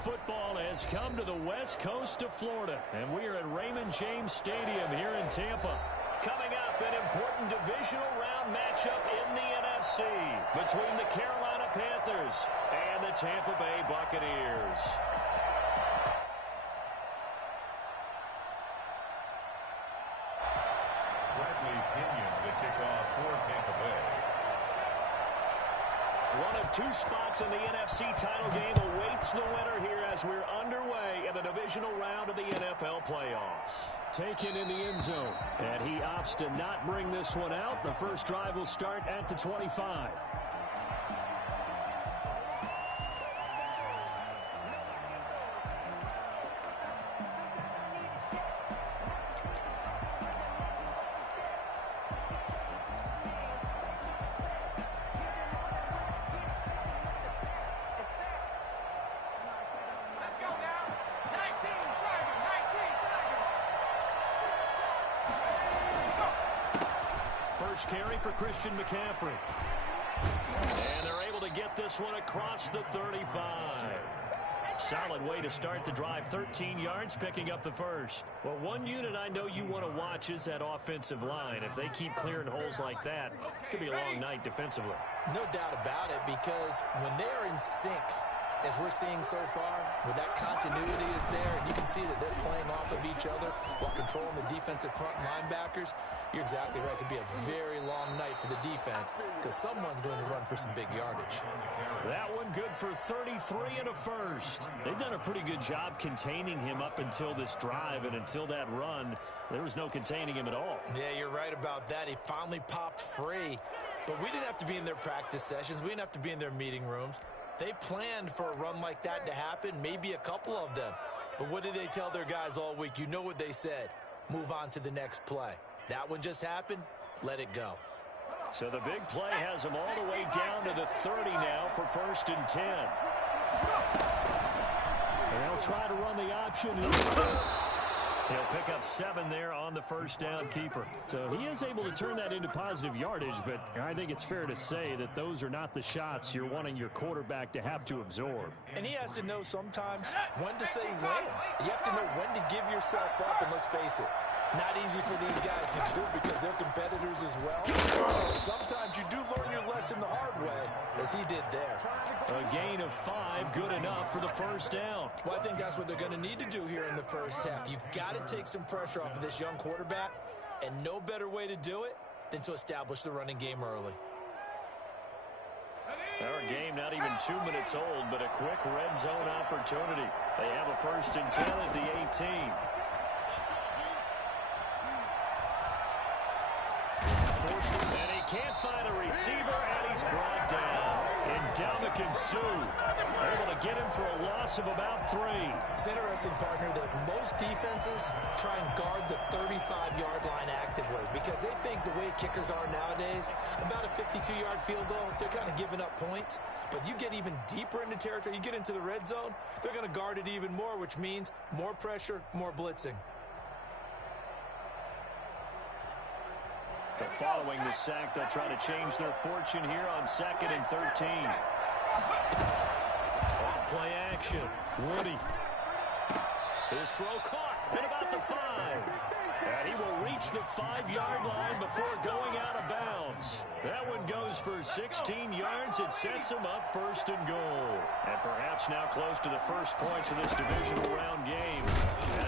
football has come to the west coast of Florida, and we are at Raymond James Stadium here in Tampa. Coming up, an important divisional round matchup in the NFC between the Carolina Panthers and the Tampa Bay Buccaneers. Bradley Pinion, the kickoff for Tampa Bay. One of two spots in the NFC title game awaits the winner here as we're underway in the divisional round of the NFL playoffs. Taken in the end zone, and he opts to not bring this one out. The first drive will start at the 25. First carry for Christian McCaffrey. And they're able to get this one across the 35. Solid way to start the drive. 13 yards, picking up the first. Well, one unit I know you want to watch is that offensive line. If they keep clearing holes like that, it could be a long night defensively. No doubt about it, because when they are in sync, as we're seeing so far, when that continuity is there, and you can see that they're playing off of each other while controlling the defensive front linebackers, you're exactly right. It could be a very long night for the defense because someone's going to run for some big yardage. That one good for 33 and a first. They've done a pretty good job containing him up until this drive, and until that run, there was no containing him at all. Yeah, you're right about that. He finally popped free, but we didn't have to be in their practice sessions. We didn't have to be in their meeting rooms. They planned for a run like that to happen, maybe a couple of them. But what did they tell their guys all week? You know what they said. Move on to the next play. That one just happened. Let it go. So the big play has them all the way down to the 30 now for 1st and 10. And they'll try to run the option. He'll pick up 7 there on the first down keeper. So he is able to turn that into positive yardage, but I think it's fair to say that those are not the shots you're wanting your quarterback to have to absorb. And he has to know sometimes when to say when. You have to know when to give yourself up, and let's face it, not easy for these guys to do because they're competitors as well. Sometimes you do learn your lesson the hard way, as he did there. A gain of 5, good enough for the first down. Well, I think that's what they're going to need to do here in the first half. You've got to take some pressure off of this young quarterback, and no better way to do it than to establish the running game early. Our game not even 2 minutes old, but a quick red zone opportunity. They have a 1st and 10 at the 18. And he can't find a receiver, and he's brought down. And Ndamukong Suh able to get him for a loss of about 3. It's interesting, partner, that most defenses try and guard the 35-yard line actively because they think the way kickers are nowadays, about a 52-yard field goal, they're kind of giving up points. But you get even deeper into territory, you get into the red zone, they're going to guard it even more, which means more pressure, more blitzing. But following the sack, they'll try to change their fortune here on 2nd and 13. Off play action. Woody. His throw caught at about the 5. And he will reach the 5-yard line before going out of bounds. That one goes for 16 yards. It sets him up 1st and goal. And perhaps now close to the first points of this divisional round game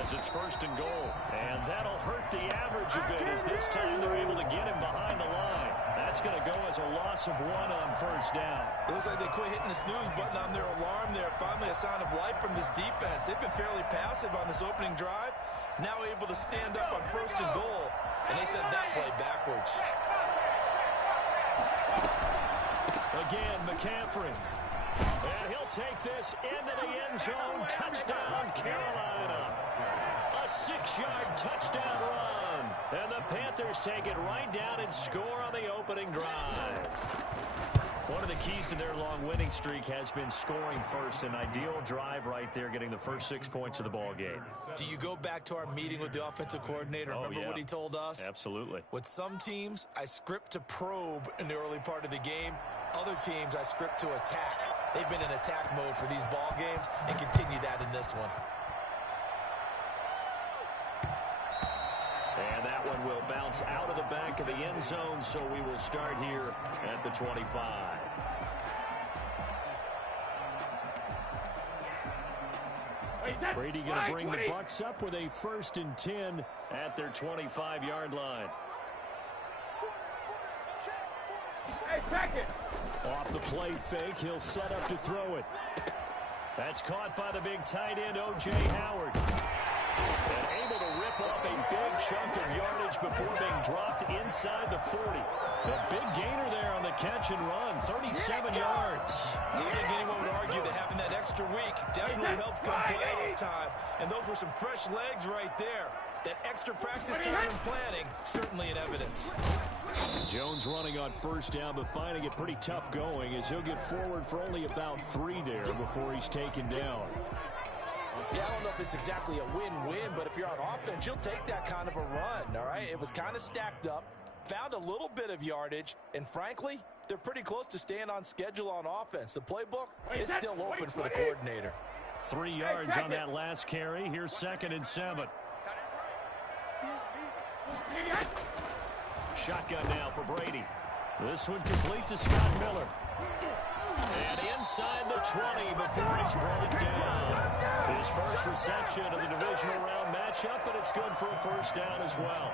as it's 1st and goal. And that'll hurt the average a bit as this time they're able to get him behind the line. That's going to go as a loss of 1 on 1st down. It looks like they quit hitting the snooze button on their alarm there. Finally a sign of life from this defense. They've been fairly passive on this opening drive. Now able to stand up on 1st and goal. And they sent that play backwards. Again, McCaffrey. And he'll take this into the end zone. Touchdown, Carolina. A 6-yard touchdown run. And the Panthers take it right down and score on the opening drive. One of the keys to their long winning streak has been scoring first. An ideal drive right there, getting the first 6 points of the ball game. Do you go back to our meeting with the offensive coordinator? Remember what he told us? Absolutely. With some teams, I script to probe in the early part of the game. Other teams I script to attack. They've been in attack mode for these ball games and continue that in this one. And that one will bounce out of the back of the end zone, so we will start here at the 25. Brady going to bring the Bucs up with a 1st and 10 at their 25-yard line. Off the play fake, he'll set up to throw it. That's caught by the big tight end, O.J. Howard. And able to rip off a big chunk of yardage before being dropped inside the 40. A big gainer there on the catch and run, 37 yards. I think anyone would argue that having that extra week definitely helps come playoff time. And those were some fresh legs right there. That extra practice time and planning, certainly in evidence. Jones running on 1st down, but finding it pretty tough going as he'll get forward for only about 3 there before he's taken down. Yeah, I don't know if it's exactly a win-win, but if you're on offense, you'll take that kind of a run, all right? It was kind of stacked up, found a little bit of yardage, and frankly, they're pretty close to staying on schedule on offense. The playbook is still open for the coordinator. 3 yards on that last carry. Here's 2nd and 7. Shotgun now for Brady. This one complete to Scott Miller. And inside the 20 before it's brought down. His first reception of the divisional round matchup, and it's good for a 1st down as well.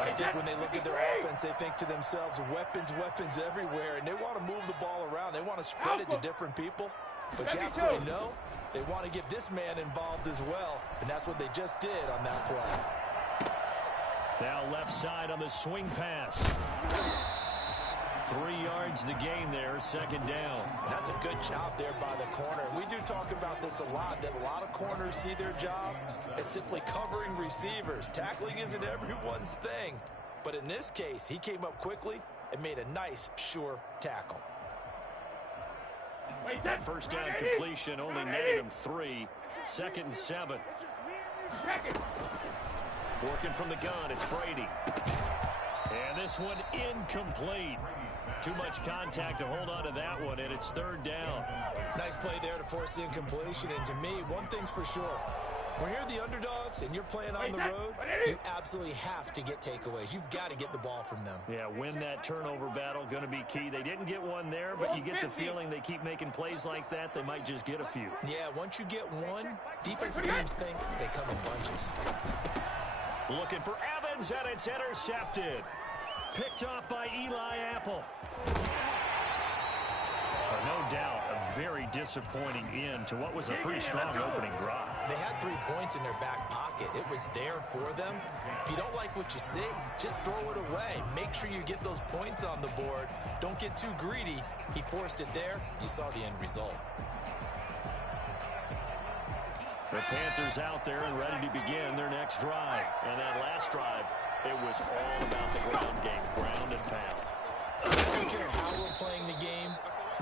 I think when they look at their offense, they think to themselves, weapons everywhere, and they want to move the ball around. They want to spread it to different people. But you absolutely know they want to get this man involved as well, and that's what they just did on that play. Now left side on the swing pass. 3 yards the gain there, 2nd down. And that's a good job there by the corner. We do talk about this a lot, that a lot of corners see their job as simply covering receivers. Tackling isn't everyone's thing. But in this case, he came up quickly and made a nice, sure tackle. That 1st down completion only netted him 3. 2nd and 7. Working from the gun, it's Brady. And this one incomplete. Too much contact to hold on to that one, and it's 3rd down. Nice play there to force the incompletion. And to me, one thing's for sure. When you're the underdogs and you're playing on the road, you absolutely have to get takeaways. You've got to get the ball from them. Yeah, win that turnover battle, going to be key. They didn't get one there, but you get the feeling they keep making plays like that, they might just get a few. Yeah, once you get one, defensive teams think they come in bunches. Looking for Evans, and it's intercepted. Picked off by Eli Apple. No doubt, a very disappointing end to what was a pretty strong opening drive. They had 3 points in their back pocket. It was there for them. If you don't like what you see, just throw it away. Make sure you get those points on the board. Don't get too greedy. He forced it there. You saw the end result. The Panthers out there and ready to begin their next drive. And that last drive, it was all about the ground game, ground and pound. I don't care how we're playing the game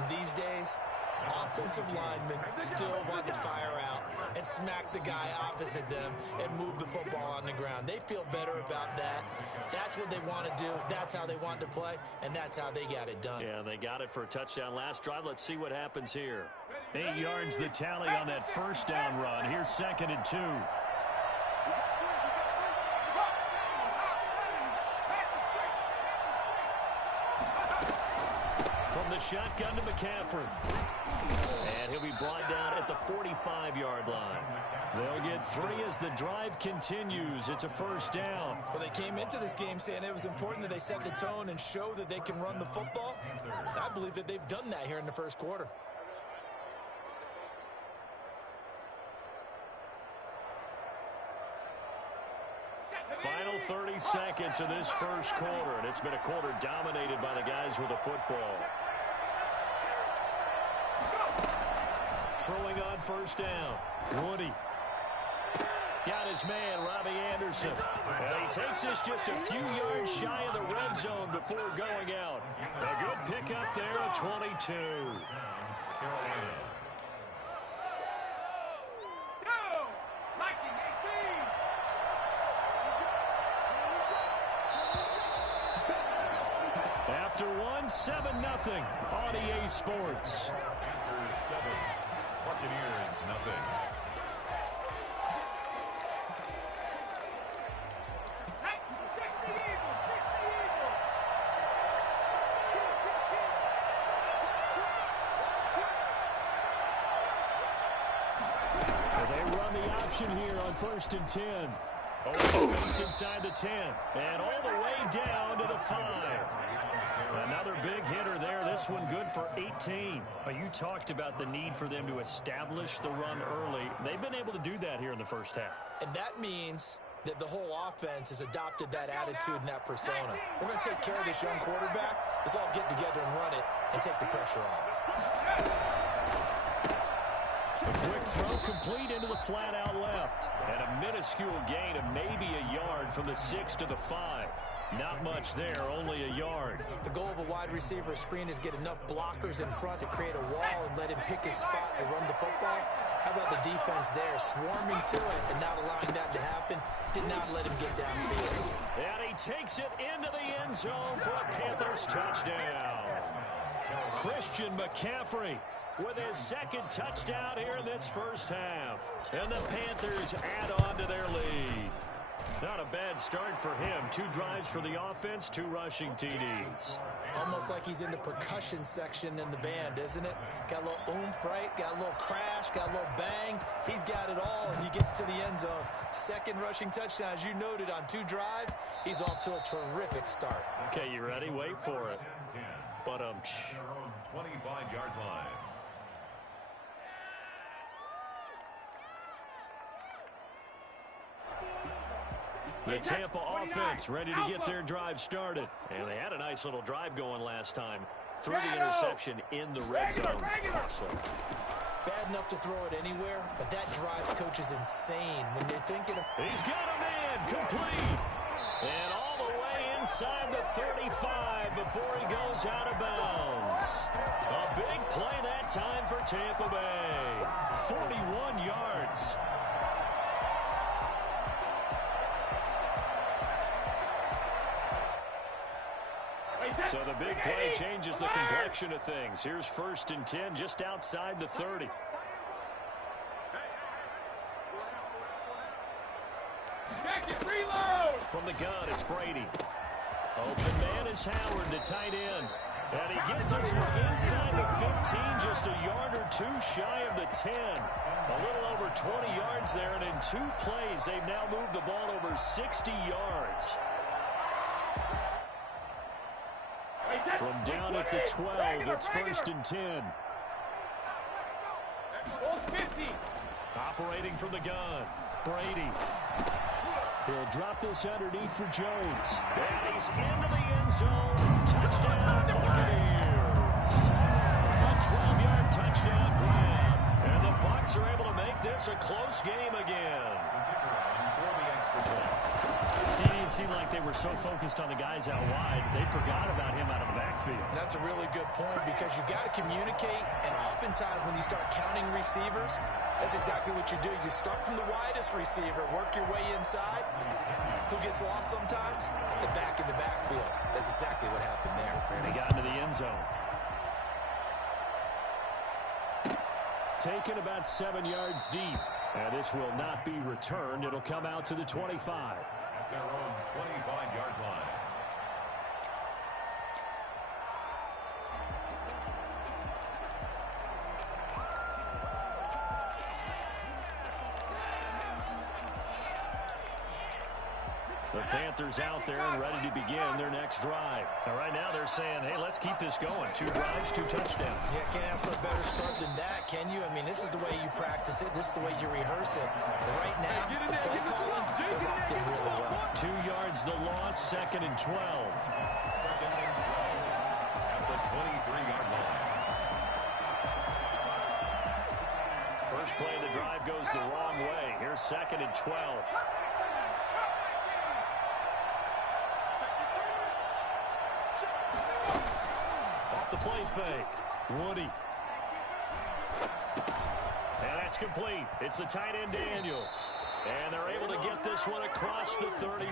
these days, offensive linemen still want to fire out and smack the guy opposite them and move the football on the ground. They feel better about that. That's what they want to do. That's how they want to play, and that's how they got it done. Yeah, they got it for a touchdown last drive. Let's see what happens here. 8 yards the tally on that 1st down run. Here's 2nd and 2. From the shotgun to McCaffrey. And he'll be brought down at the 45-yard line. They'll get 3 as the drive continues. It's a 1st down. Well, they came into this game saying it was important that they set the tone and show that they can run the football. I believe that they've done that here in the 1st quarter. Final 30 seconds of this 1st quarter, and it's been a quarter dominated by the guys with the football. Throwing on 1st down. Woody. Got his man, Robbie Anderson. And he takes this just a few yards shy of the red zone before going out. A good pickup there at 22. After 1, 7-0 on EA Sports. Panthers 7, Buccaneers nothing. They run the option here on 1st and 10. Open space inside the 10. And all the way down to the 5. Another big hitter there. This one good for 18. You talked about the need for them to establish the run early. They've been able to do that here in the first half. And that means that the whole offense has adopted that attitude and that persona. We're going to take care of this young quarterback. Let's all get together and run it and take the pressure off. A quick throw complete into the flat out left. And a minuscule gain of maybe a yard from the 6 to the 5. Not much there, only a yard. The goal of a wide receiver screen is get enough blockers in front to create a wall and let him pick his spot to run the football. How about the defense there, swarming to it and not allowing that to happen? Did not let him get downfield. And he takes it into the end zone for a Panthers touchdown. Christian McCaffrey with his second touchdown here in this first half. And the Panthers add on to their lead. Not a bad start for him. 2 drives for the offense, 2 rushing TDs. Almost like he's in the percussion section in the band, isn't it? Got a little oomph, right? Got a little crash, got a little bang. He's got it all as he gets to the end zone. Second rushing touchdown, as you noted, on 2 drives. He's off to a terrific start. Okay, you ready? Wait for it. But Their own 25-yard line. the Tampa offense ready to get their drive started. And they had a nice little drive going last time. Threw the interception in the red zone. Costly. Bad enough to throw it anywhere, but that drives coaches insane when they're thinking of... He's got a man complete. And all the way inside the 35 before he goes out of bounds. A big play that time for Tampa Bay. 41 yards. So the big play changes the complexion of things. Here's 1st and 10 just outside the 30. From the gun, it's Brady. Open man is Howard, the tight end. And he gets us inside the 15, just a yard or 2 shy of the 10. A little over 20 yards there, and in 2 plays, they've now moved the ball over 60 yards. From down at the 12, it's 1st and 10. Operating from the gun, Brady. He'll drop this underneath for Jones. And he's into the end zone. Touchdown, Buccaneers. A 12-yard touchdown grab. And the Bucs are able to make this a close game again. It seemed like they were so focused on the guys out wide, they forgot about him out of the backfield. That's a really good point because you've got to communicate, and oftentimes when you start counting receivers, that's exactly what you do. You start from the widest receiver, work your way inside. Who gets lost sometimes? The back in the backfield. That's exactly what happened there. And he got into the end zone. Taken about 7 yards deep. And this will not be returned. It'll come out to the 25. At their own 25-yard line. The Panthers out there and ready to begin their next drive. And right now they're saying, hey, let's keep this going. 2 drives, 2 touchdowns. Yeah, can't ask for a better start than that, can you? I mean, this is the way you practice it. This is the way you rehearse it. But right now, the play calling, they're locked in really well. 2 yards the loss, 2nd and 12. 2nd and 12 at the 23-yard line. First play of the drive goes the wrong way. Here's 2nd and 12. Off the play fake. Woody. And that's complete. It's the tight end Daniels. And they're able to get this one across the 35.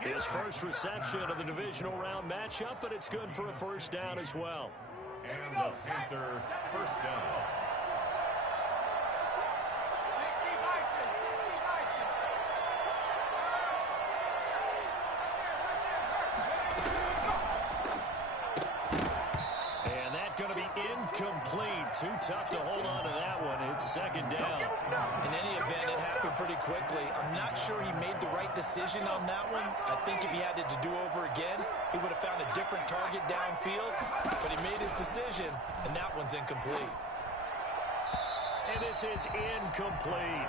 His first reception of the divisional round matchup, but it's good for a first down as well. And the Panthers first down. And that's going to be incomplete. Too tough to hold on to that one. It's second down. In any event, it happened pretty quickly. I'm not sure he made the right decision on that one. I think if he had it to do over again, he would have found a different target downfield. But he made his decision, and that one's incomplete. And this is incomplete.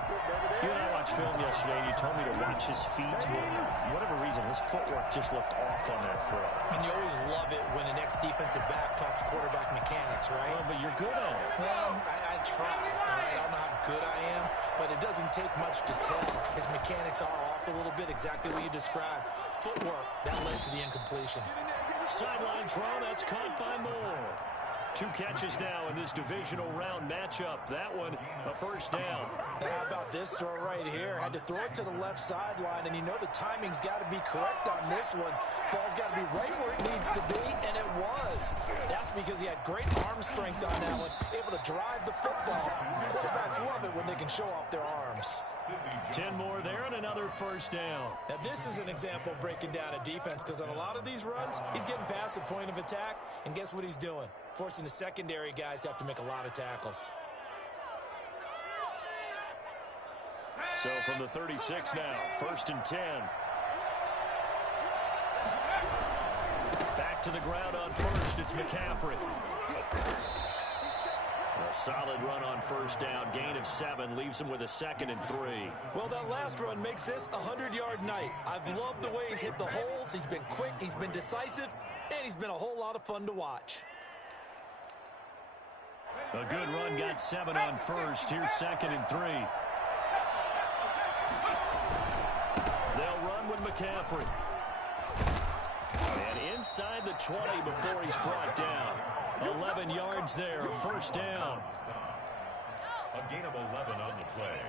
You and I watched film yesterday, and you told me to watch his feet. For whatever reason, his footwork just looked off on that throw. And you always love it when an ex-defensive back talks quarterback mechanics, right? Well, but you're good at it. Well, I try. Right? I don't know how good I am, but it doesn't take much to tell. His mechanics are off a little bit, exactly what you described. Footwork, that led to the incompletion. Sideline throw, that's caught by Moore. 2 catches now in this divisional round matchup. That one, a first down. Now, how about this throw right here? Had to throw it to the left sideline, and you know the timing's got to be correct on this one. Ball's got to be right where it needs to be, and it was. That's because he had great arm strength on that one, able to drive the football. Quarterbacks love it when they can show off their arms. 10 more there and another first down. Now, this is an example of breaking down a defense, because on a lot of these runs, he's getting past the point of attack, and guess what he's doing? Forcing the secondary guys to have to make a lot of tackles. So from the 36 now, first and 10. Back to the ground on first, it's McCaffrey. A solid run on first down, gain of 7, leaves him with a 2nd and 3. Well, that last run makes this a 100-yard night. I've loved the way he's hit the holes. He's been quick, he's been decisive, and he's been a whole lot of fun to watch. A good run, got 7 on first. Here's 2nd and 3. They'll run with McCaffrey. And inside the 20 before he's brought down. 11 yards there, first down. A gain of 11 on the play.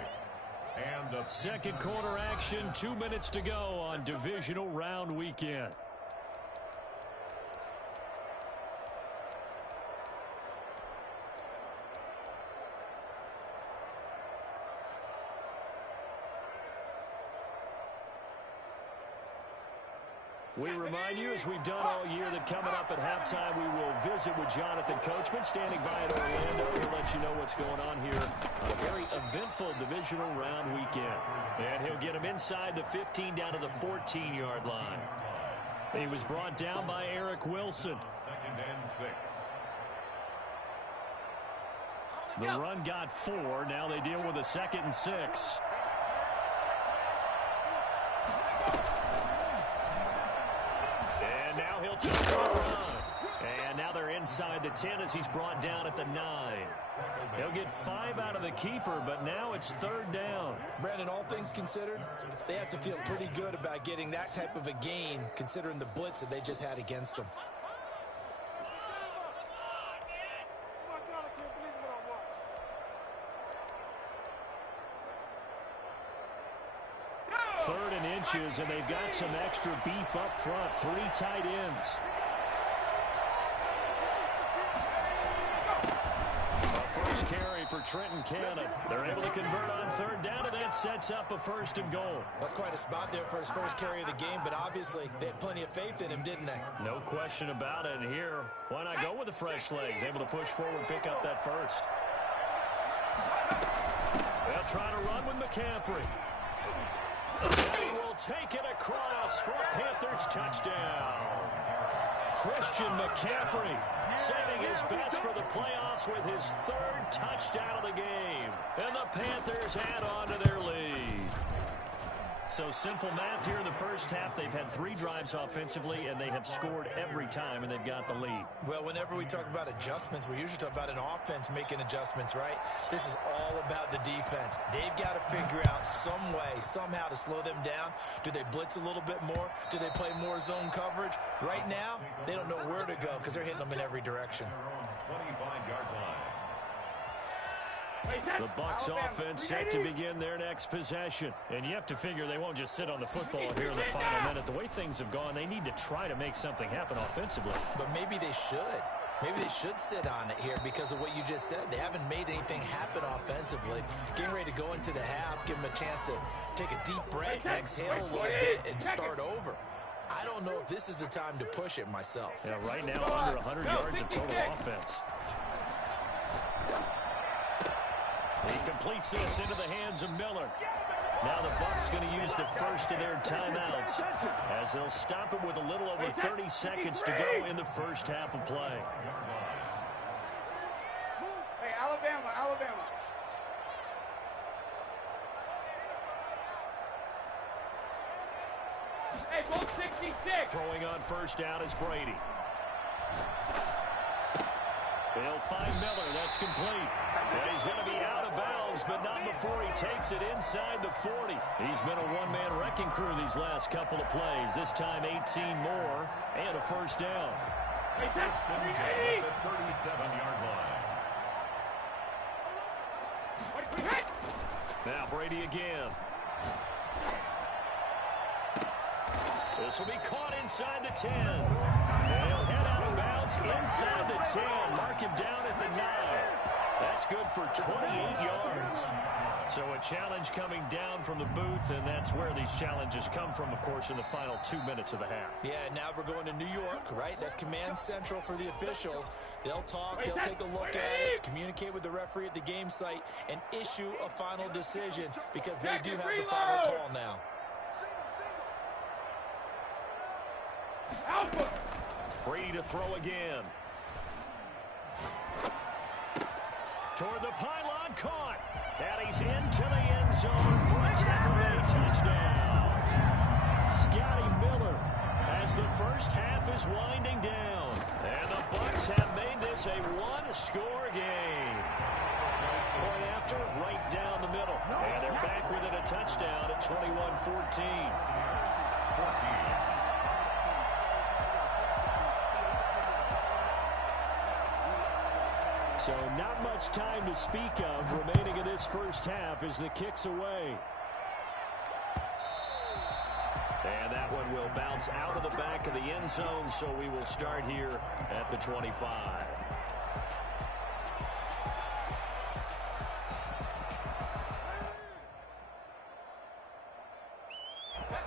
And the second quarter action, 2 minutes to go on divisional round weekend. We remind you, as we've done all year, that coming up at halftime, we will visit with Jonathan Coachman, standing by at Orlando. He'll let you know what's going on here on a very eventful divisional round weekend. And he'll get him inside the 15 down to the 14-yard line. He was brought down by Eric Wilson. 2nd and 6. The run got 4. Now they deal with a 2nd and 6. He'll take the run. And now they're inside the 10 as he's brought down at the 9. He'll get 5 out of the keeper, but now it's 3rd down. Brandon, all things considered, they have to feel pretty good about getting that type of a gain, considering the blitz that they just had against them. Third and inches, and they've got some extra beef up front. 3 tight ends. A first carry for Trenton Cannon. They're able to convert on 3rd down, and that sets up a 1st and goal. That's quite a spot there for his first carry of the game, but obviously they had plenty of faith in him, didn't they? No question about it. And here, why not go with the fresh legs? Able to push forward, pick up that first. They'll try to run with McCaffrey. He will take it across for a Panthers touchdown. Christian McCaffrey saving his best for the playoffs with his 3rd touchdown of the game. And the Panthers add on to their lead. So simple math here in the first half. They've had 3 drives offensively, and they have scored every time, and they've got the lead. Well, whenever we talk about adjustments, we usually talk about an offense making adjustments, right? This is all about the defense. They've got to figure out some way, somehow to slow them down. Do they blitz a little bit more? Do they play more zone coverage? Right now, they don't know where to go because they're hitting them in every direction. 25-yard line. The Bucs offense set to begin their next possession. And you have to figure they won't just sit on the football here in the final minute. The way things have gone, they need to try to make something happen offensively. But maybe they should. Maybe they should sit on it here because of what you just said. They haven't made anything happen offensively. Getting ready to go into the half, give them a chance to take a deep breath, exhale a little bit, and start over. I don't know if this is the time to push it myself. Yeah, right now under 100 yards of total offense. He completes this into the hands of Miller. Now the Bucs going to use the first of their timeouts as they'll stop him with a little over 30 seconds to go in the first half of play. Hey, Alabama. Hey, ball 66. Throwing on first down is Brady. They'll find Miller. That's complete. And he's going to be out of bounds, but not before he takes it inside the 40. He's been a one-man wrecking crew these last couple of plays. This time 18 more and a first down. First and 10 at the 37-yard line. Now Brady again. This will be caught inside the 10. They'll head out of bounds inside the 10. Mark him down at the 9. That's good for 28 yards. So a challenge coming down from the booth, and that's where these challenges come from, of course, in the final 2 minutes of the half. Yeah, now we're going to New York, right? That's command central for the officials. They'll talk, they'll take a look at it, communicate with the referee at the game site, and issue a final decision because they do have the final call now. Alpha. Brady to throw again. Toward the pylon, caught. And he's into the end zone for a Tampa Bay touchdown. Scotty Miller as the first half is winding down. And the Bucs have made this a one-score game. Point after, right down the middle. And they're back within a touchdown at 21-14. 14. So not much time to speak of remaining in this first half as the kick's away. And that one will bounce out of the back of the end zone, so we will start here at the 25.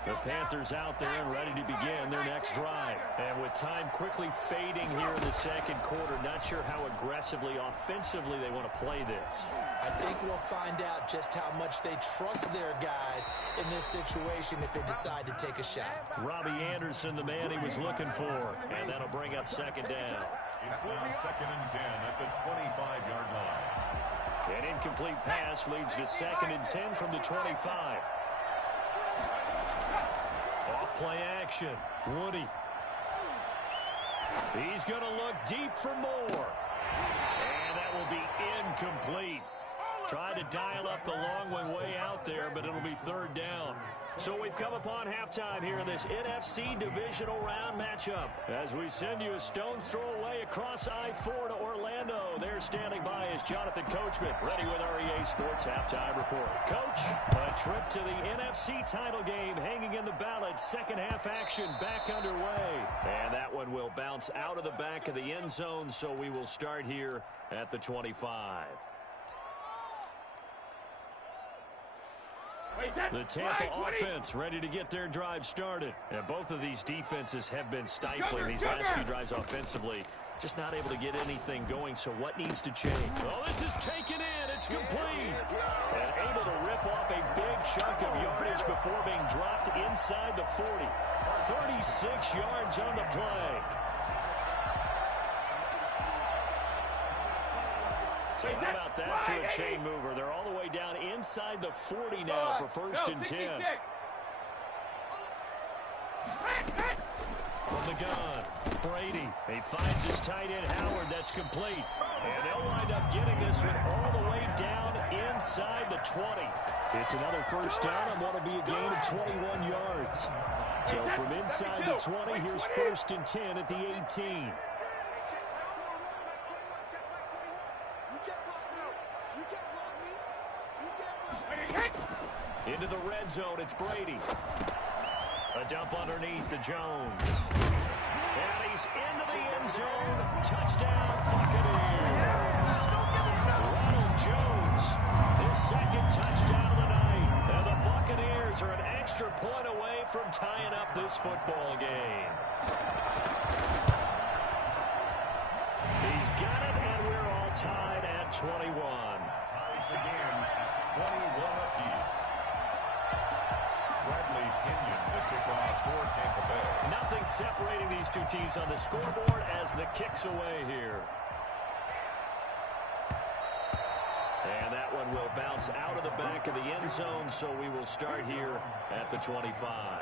The Panthers out there and ready to begin their next drive. And with time quickly fading here in the second quarter, not sure how aggressively, offensively they want to play this. I think we'll find out just how much they trust their guys in this situation if they decide to take a shot. Robbie Anderson, the man he was looking for. And that'll bring up second down. It's now second and 10 at the 25-yard line. An incomplete pass leads to second and 10 from the 25. Off-play action. Woody. He's going to look deep for more. And that will be incomplete. Tried to dial up the long way out there, but it'll be third down. So we've come upon halftime here in this NFC Divisional Round matchup. As we send you a stone's throw away across I-4 to Orlando. There standing by is Jonathan Coachman, ready with our EA Sports Halftime Report. Coach, a trip to the NFC title game hanging in the balance. Second half action back underway. And that one will bounce out of the back of the end zone, so we will start here at the 25. The Tampa offense ready to get their drive started. And both of these defenses have been stifling these last few drives offensively. Just not able to get anything going, so what needs to change? Oh, this is taken in. It's complete. And able to rip off a big chunk of yardage before being dropped inside the 40. 36 yards on the play. So how about that for a chain mover? They're all the way down inside the 40 now for first and 10. From the gun, Brady. He finds his tight end, Howard. That's complete. And they'll wind up getting this one all the way down inside the 20. It's another first down and what will be a gain of 21 yards. So from inside the 20, here's first and 10 at the 18. You get blocked out. You get blocked Into the red zone, it's Brady. A dump underneath to Jones. And he's into the end zone. Touchdown, Buccaneers. Ronald Jones, his second touchdown of the night. And the Buccaneers are an extra point away from tying up this football game. He's got it, and we're all tied at 21. Ties again at 21 apiece. Bradley Pinion, the kickoff for Tampa Bay. Nothing separating these two teams on the scoreboard as the kick's away here. And that one will bounce out of the back of the end zone, so we will start here at the 25.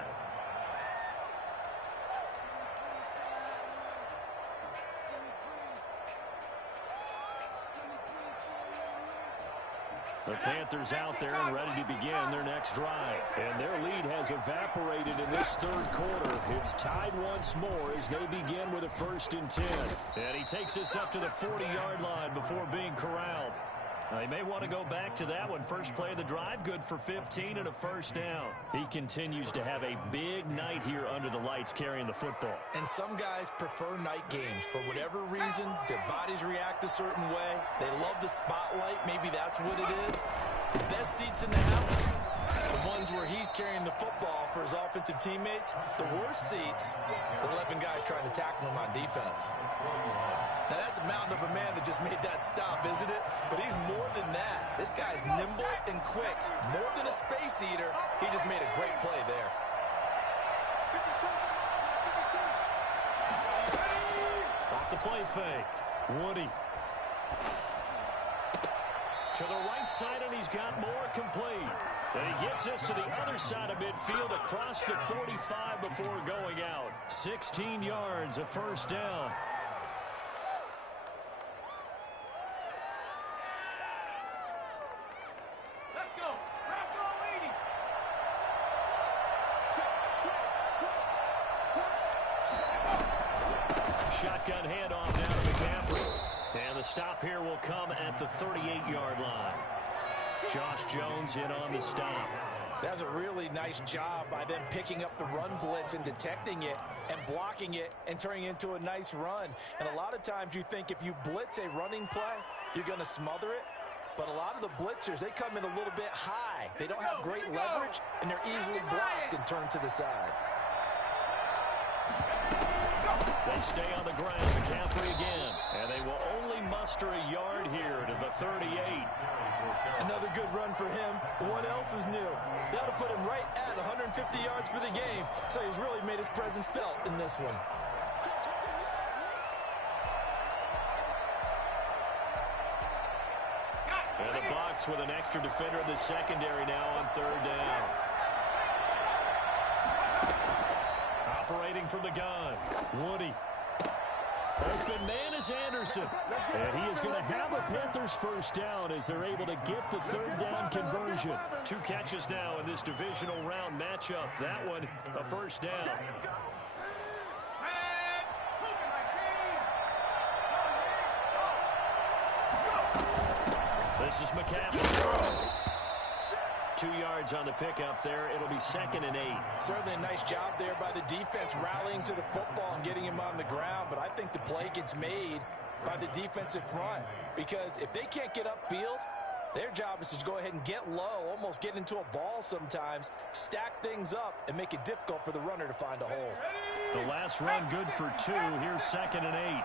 The Panthers out there and ready to begin their next drive. And their lead has evaporated in this third quarter. It's tied once more as they begin with a 1st and 10. And he takes this up to the 40-yard line before being corralled. They may want to go back to that one. First play of the drive, good for 15 and a 1st down. He continues to have a big night here under the lights carrying the football. And some guys prefer night games. For whatever reason, their bodies react a certain way. They love the spotlight. Maybe that's what it is. The best seats in the house, the ones where he's carrying the football for his offensive teammates. The worst seats, the 11 guys trying to tackle him on defense. Now, that's a mountain of a man that just made that stop, isn't it? But he's more than that. This guy's nimble and quick. More than a space eater, he just made a great play there. Off the play fake. Woody. To the right side, and he's got more complete. And he gets us to the other side of midfield across the 45 before going out. 16 yards, a 1st down. Shotgun handoff down to McCaffrey. And the stop here will come at the 38-yard line. Josh Jones in on the stop. That's a really nice job by them picking up the run blitz and detecting it and blocking it and turning it into a nice run. And a lot of times you think if you blitz a running play, you're going to smother it. But a lot of the blitzers, they come in a little bit high. They don't have great leverage, and they're easily blocked and turned to the side. They stay on the ground. McCaffrey again. And they will only muster a yard here to the 38. Another good run for him. What else is new? That'll put him right at 150 yards for the game. So he's really made his presence felt in this one. And the Bucs with an extra defender in the secondary now on 3rd down. Operating from the gun. Woody. Open man is Anderson. And he is going to have a Panthers 1st down as they're able to get the 3rd down conversion. 2 catches now in this divisional round matchup. That one, a 1st down. This is McCaffrey. 2 yards on the pickup there. It'll be 2nd and 8. Certainly a nice job there by the defense rallying to the football and getting him on the ground. But I think the play gets made by the defensive front. Because if they can't get upfield, their job is to go ahead and get low, almost get into a ball sometimes, stack things up, and make it difficult for the runner to find a hole. The last run good for 2. Here's 2nd and 8.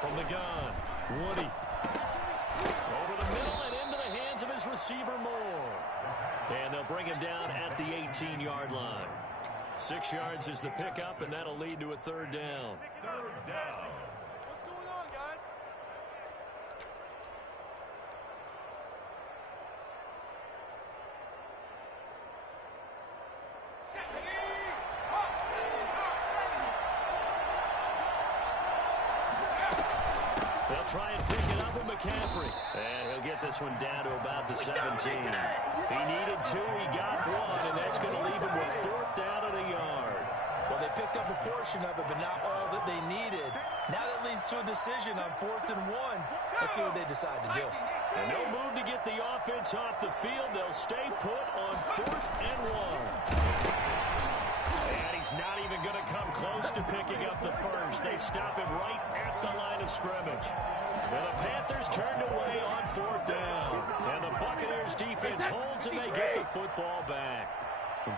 From the gun, Woody. Over the middle and into the hands of his receiver Moore. And they'll bring him down at the 18-yard line. 6 yards is the pickup, and that'll lead to a 3rd down. 3rd down. What's going on, guys? They'll try and pick it up with McCaffrey. And he'll get this one down to about the 17. He needed 2, he got 1, and that's going to leave him with 4th down and a yard. Well, they picked up a portion of it, but not all that they needed. Now that leads to a decision on 4th and 1. Let's see what they decide to do. And no move to get the offense off the field. They'll stay put on 4th and 1. And he's not even going to come close to picking up the first. They stop him right at the line of scrimmage. And the Panthers turned away on 4th down. And the Buccaneers defense holds and they get the football back.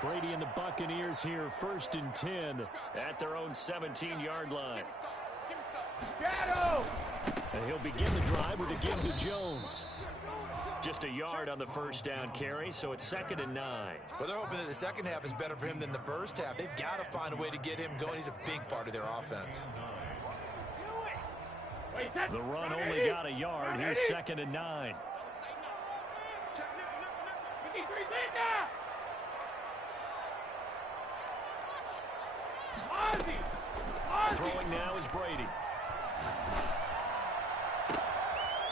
Brady and the Buccaneers here 1st and 10 at their own 17-yard line. And he'll begin the drive with a give to Jones. Just a yard on the first down carry, so it's 2nd and 9. Well, they're hoping that the second half is better for him than the first half. They've got to find a way to get him going. He's a big part of their offense. The run only got a yard. Here's 2nd and 9. Throwing now is Brady.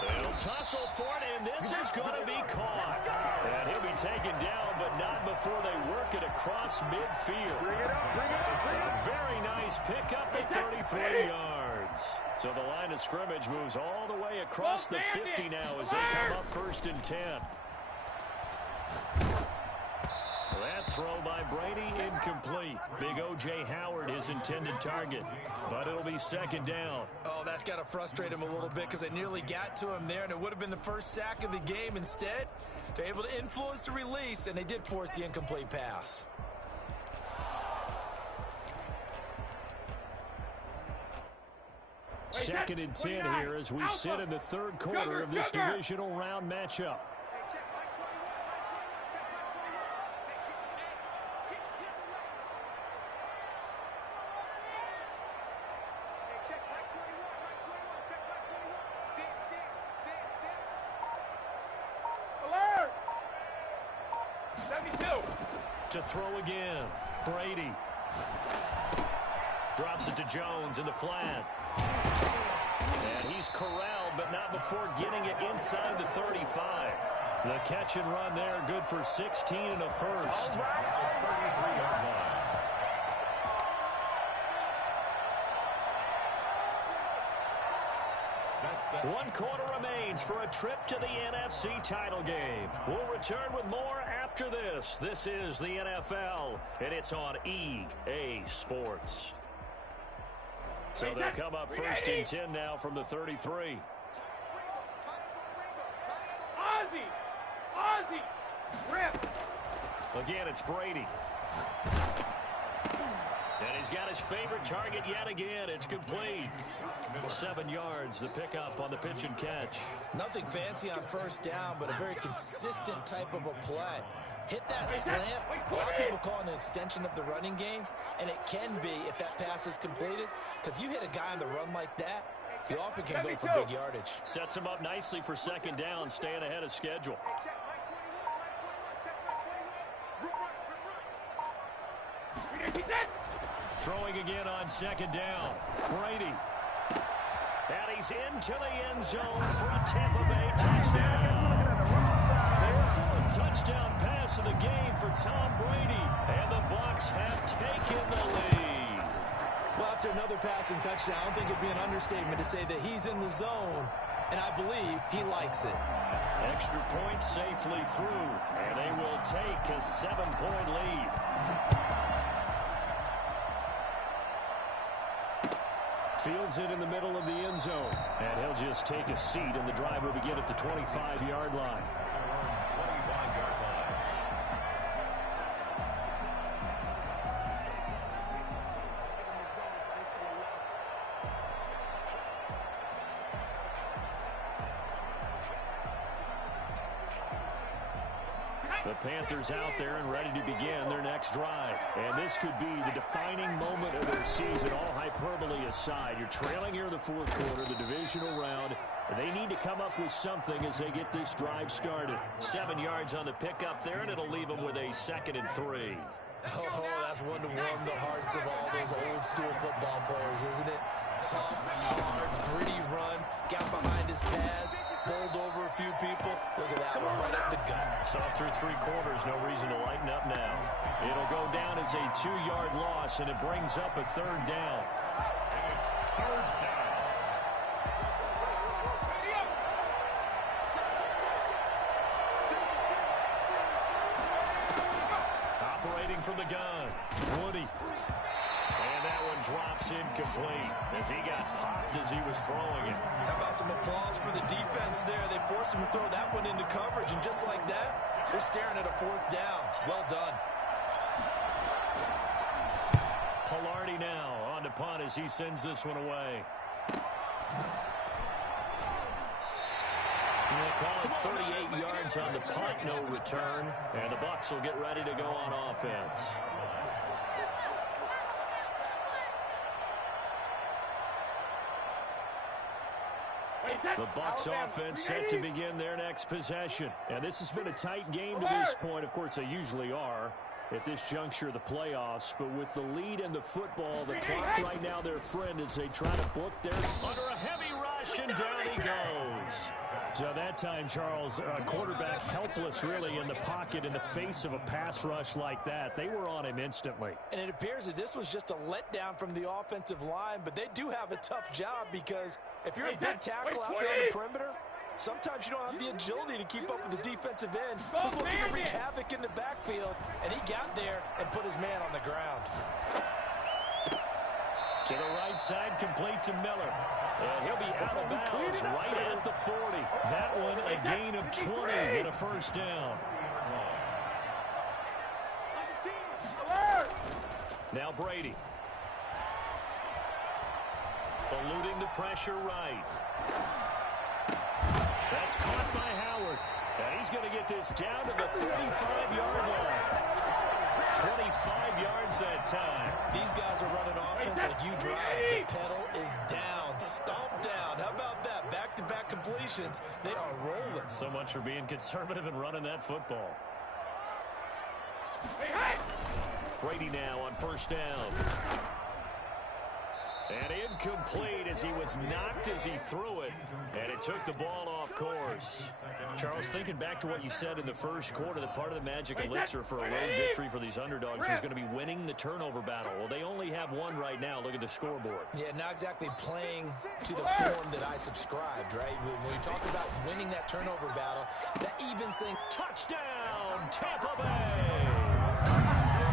They'll tussle for it, and this is going to be caught. And he'll be taken down, but not before they work it across midfield. A very nice pickup at 33 yards. So the line of scrimmage moves all the way across the 50 now as they come up 1st and 10. That throw by Brady incomplete. Big O.J. Howard, his intended target. But it'll be 2nd down. Oh, that's got to frustrate him a little bit because they nearly got to him there, and it would have been the first sack of the game. Instead, they're able to influence the release, and they did force the incomplete pass. Second and 10 here as we sit in the 3rd quarter of this divisional round matchup. To throw again, Brady. Drops it to Jones in the flat. And he's corralled, but not before getting it inside the 35. The catch and run there, good for 16 and a first. 33-yard line. One quarter remains for a trip to the NFC title game. We'll return with more after this. This is the NFL, and it's on EA Sports. So they'll come up 1st and 10 now from the 33. Ozzie! Rip! Again, it's Brady. And he's got his favorite target yet again. It's complete. 7 yards, the pickup on the pitch and catch. Nothing fancy on 1st down, but a very consistent type of a play. Hit that slant. A lot of people call it an extension of the running game, and it can be if that pass is completed, because you hit a guy on the run like that, you often can go for big yardage. Sets him up nicely for 2nd down, staying ahead of schedule. Throwing again on 2nd down. Brady. And he's into the end zone for a Tampa Bay touchdown. Their 4th touchdown pass of the game for Tom Brady. And the Bucs have taken the lead. Well, after another passing touchdown, I don't think it'd be an understatement to say that he's in the zone, and I believe he likes it. Extra point safely through, and they will take a 7-point lead. Fields it in the middle of the end zone. And he'll just take a seat, and the drive will begin at the 25-yard line. 25-yard line. The Panthers out there and ready to begin their next drive. And this could be the defining moment of their season, all hyperbole aside. You're trailing here in the 4th quarter, the divisional round. They need to come up with something as they get this drive started. 7 yards on the pickup there, and it'll leave them with a 2nd and 3. Oh, that's one to warm the hearts of all those old-school football players, isn't it? Tough, hard, gritty run, got behind his pads, bowled over a few people. Look at that one, right up the gut. Saw through 3 quarters, no reason to lighten up now. It'll go down as a 2-yard loss, and it brings up a 3rd down. It's 3rd down. from the gun. Woody. And that one drops incomplete as he got popped as he was throwing it. How about some applause for the defense there? They forced him to throw that one into coverage, and just like that, they're staring at a fourth down. Well done. Palardy now on to punt as he sends this one away. We'll call it 38 yards on the punt, no return. And the Bucs will get ready to go on offense. The Bucs offense set to begin their next possession. And this has been a tight game to this point. Of course, they usually are at this juncture of the playoffs. But with the lead in the football, the clock right now their friend as they try to book their under a heavy rush, and down he goes. So that time, Charles, quarterback helpless really in the pocket in the face of a pass rush like that. They were on him instantly. And it appears that this was just a letdown from the offensive line, but they do have a tough job because if you're a big tackle out there on the perimeter, sometimes you don't have the agility to keep up with the defensive end who's looking to wreak havoc in the backfield, and he got there and put his man on the ground. To the right side, complete to Miller. And he'll be out of bounds right at the 40. That one a gain of 20 and a first down. Now Brady. Eluding the pressure right. That's caught by Howard. And he's going to get this down to the 35-yard line. 25 yards that time. These guys are running offense like you drive. The pedal is down, stomped down. How about that? Back-to-back completions. They are rolling. So much for being conservative and running that football. Brady now on first down. And incomplete as he was knocked as he threw it. And it took the ball off course. Charles, thinking back to what you said in the first quarter, that part of the magic elixir for a road victory for these underdogs is going to be winning the turnover battle. Well, they only have one right now. Look at the scoreboard. Yeah, not exactly playing to the form that I subscribed, right? When we talk about winning that turnover battle, that evens thing. Touchdown, Tampa Bay!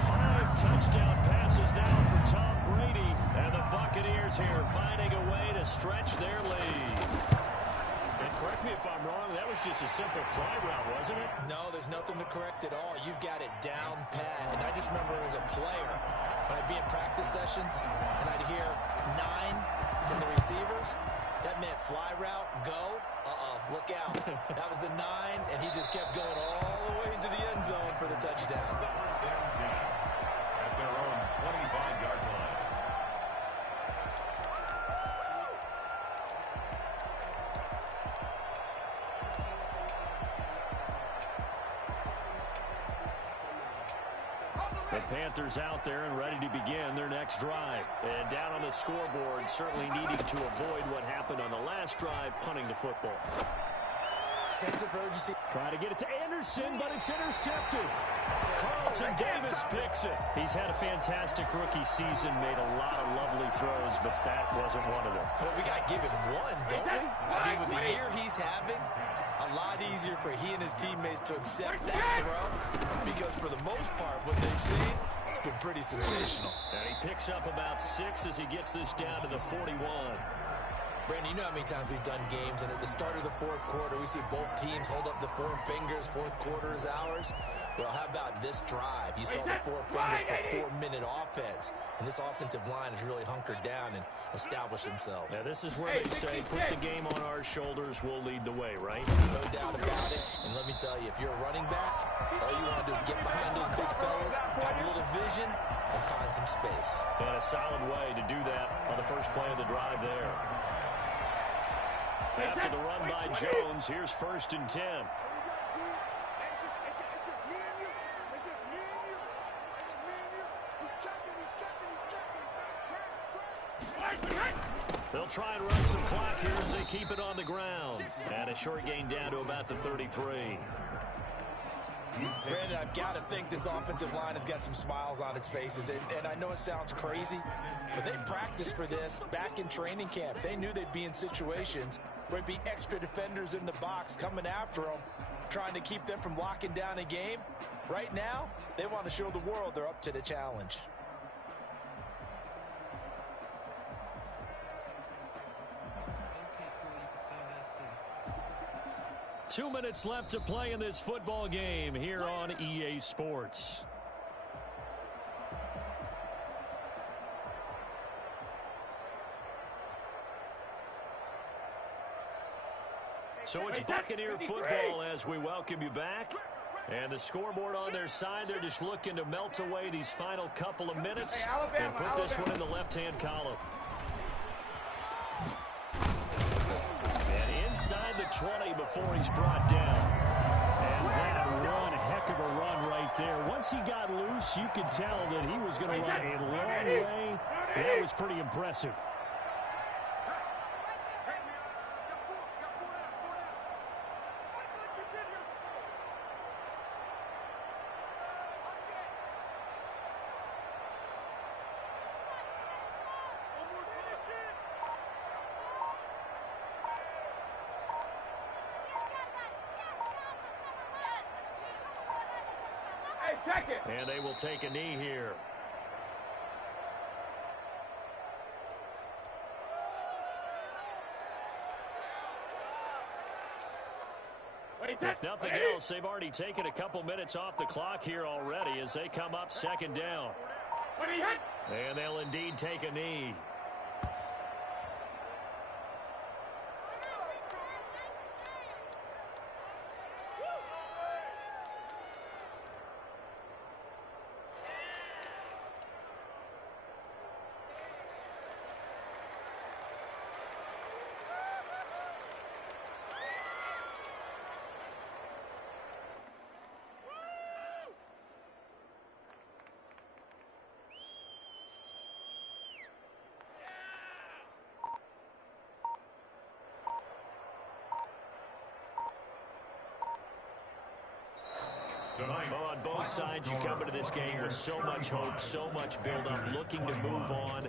5 touchdown passes now for Tom Brady. And the Buccaneers here finding a way to stretch their lead. And correct me if I'm wrong, that was just a simple fly route, wasn't it? No, there's nothing to correct at all. You've got it down pat. And I just remember as a player, when I'd be in practice sessions, and I'd hear 9 from the receivers, that meant fly route, go, look out. That was the 9, and he just kept going all the way into the end zone for the touchdown. At their own 25-yard line. The Panthers out there and ready to begin their next drive. And down on the scoreboard, certainly needing to avoid what happened on the last drive, punting the football. Sense of urgency. Trying to get it to Anderson, but it's intercepted. Carlton Davis picks it. He's had a fantastic rookie season, made a lot of lovely throws, but that wasn't one of them. Well, we got to give him one, don't we? I mean, with the year he's having, a lot easier for he and his teammates to accept that throw, because for the most part, what they've seen, it's been pretty sensational. And he picks up about 6 as he gets this down to the 41. Brandon, you know how many times we've done games, and at the start of the fourth quarter, we see both teams hold up the 4 fingers, fourth quarter is ours. Well, how about this drive? You saw the 4 fingers for 4-minute offense, and this offensive line has really hunkered down and established themselves. Now, this is where they say, put the game on our shoulders, we'll lead the way, right? No doubt about it, and let me tell you, if you're a running back, all you want to do is get behind those big fellas, have a little vision, and find some space. And a solid way to do that on the first play of the drive there. After the run by Jones, here's 1st and 10. They'll try and run some clock here as they keep it on the ground. And a short gain down to about the 33. Brandon, I've got to think this offensive line has got some smiles on its faces. And I know it sounds crazy, but they practiced for this back in training camp. They knew they'd be in situations where there'd be extra defenders in the box coming after them, trying to keep them from locking down a game. Right now, they want to show the world they're up to the challenge. 2 minutes left to play in this football game here on EA Sports. So it's Buccaneer football as we welcome you back. And the scoreboard on their side, they're just looking to melt away these final couple of minutes and put this one in the left-hand column. And inside the 20 before he's brought down. And that one heck of a run right there. Once he got loose, you could tell that he was going to run a long way. That was pretty impressive. And they will take a knee here. If nothing else, they've already taken a couple minutes off the clock here already as they come up second down. And they'll indeed take a knee. Well, on both sides, you come into this game with so much hope, so much build-up, looking to move on.